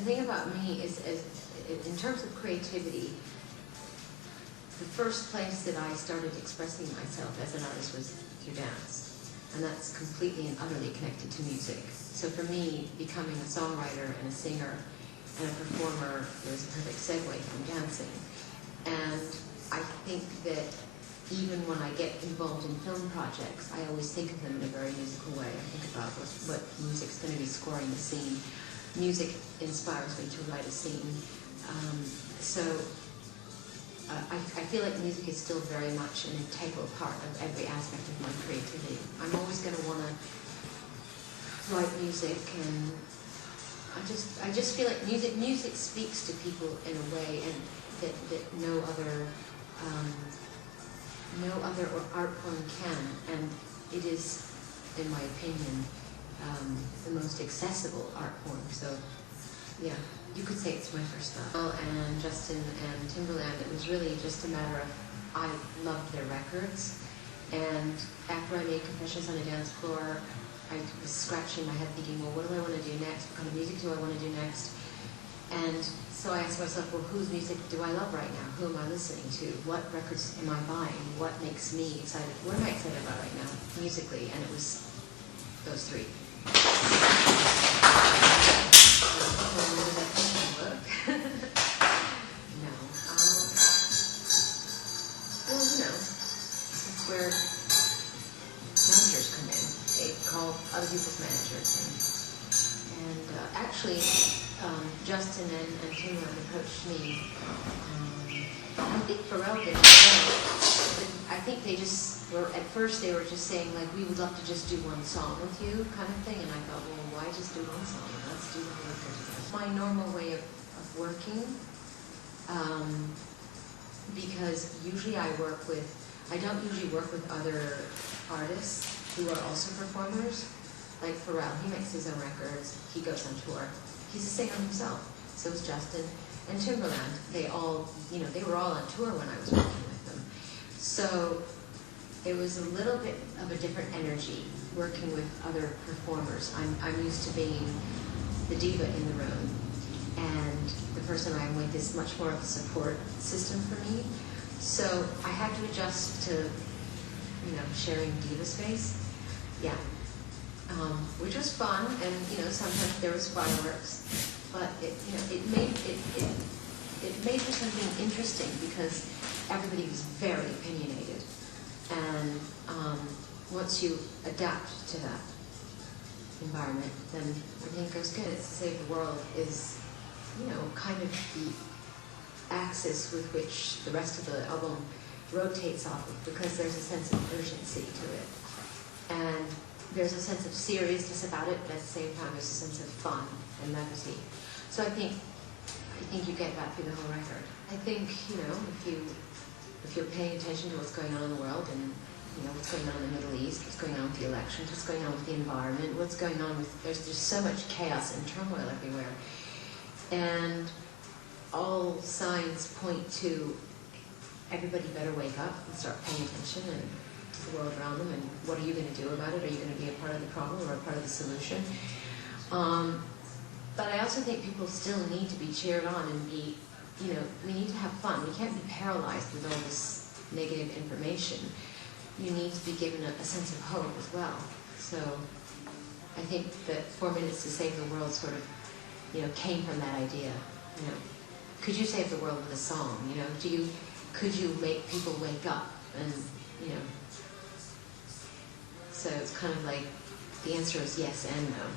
the thing about me is in terms of creativity, the first place that I started expressing myself as an artist was through dance. And that's completely and utterly connected to music. So for me, becoming a songwriter and a singer and a performer was a perfect segue from dancing. And I think that even when I get involved in film projects, I always think of them in a very musical way. I think about what music's going to be scoring the scene. Music inspires me to write a scene. I feel like music is still very much an integral part of every aspect of my creativity. I'm always going to want to write music, and I just feel like music speaks to people in a way and that no other art form can, and it is, in my opinion, the most accessible art form. So, yeah, you could say it's my first love. And Justin and Timberland, it was really just a matter of, I loved their records, and after I made Confessions on a Dance Floor, I was scratching my head thinking, well, what do I want to do next? What kind of music do I want to do next? And so I asked myself, well, whose music do I love right now? Who am I listening to? What records am I buying? What makes me excited? What am I excited about right now, musically? And it was those three. No. Well, that's where managers come in. They call other people's managers. And actually, Justin and Timberland approached me. I think Pharrell did as well. But I think they just were, at first they were just saying, like, we would love to just do one song with you, kind of thing. And I thought, well, why just do one song? Let's do the whole record together. My normal way of working, because usually I don't usually work with other artists who are also performers. Like Pharrell, he makes his own records, he goes on tour. He's a singer himself. So is Justin and Timberland. They all, they were all on tour when I was working with them. So it was a little bit of a different energy working with other performers. I'm used to being the diva in the room, and the person I'm with is much more of a support system for me. So I had to adjust to, sharing diva space. Yeah. Which was fun, and sometimes there was fireworks, but it made for something interesting because everybody was very opinionated, and once you adapt to that environment, then everything goes good. It's to Save the World is, kind of the axis with which the rest of the album rotates off of, because there's a sense of urgency to it, and there's a sense of seriousness about it, but at the same time there's a sense of fun and levity. So I think you get that through the whole record. I think, if you're paying attention to what's going on in the world, and what's going on in the Middle East, what's going on with the elections, what's going on with the environment, what's going on with, there's just so much chaos and turmoil everywhere. And all signs point to everybody better wake up and start paying attention and the world around them, and what are you going to do about it? Are you going to be a part of the problem or a part of the solution? But I also think people still need to be cheered on and be, we need to have fun. We can't be paralyzed with all this negative information. You need to be given a sense of hope as well. So I think that 4 Minutes to Save the World sort of, came from that idea. Could you save the world with a song? Could you make people wake up? And so it's kind of like, the answer is yes and no.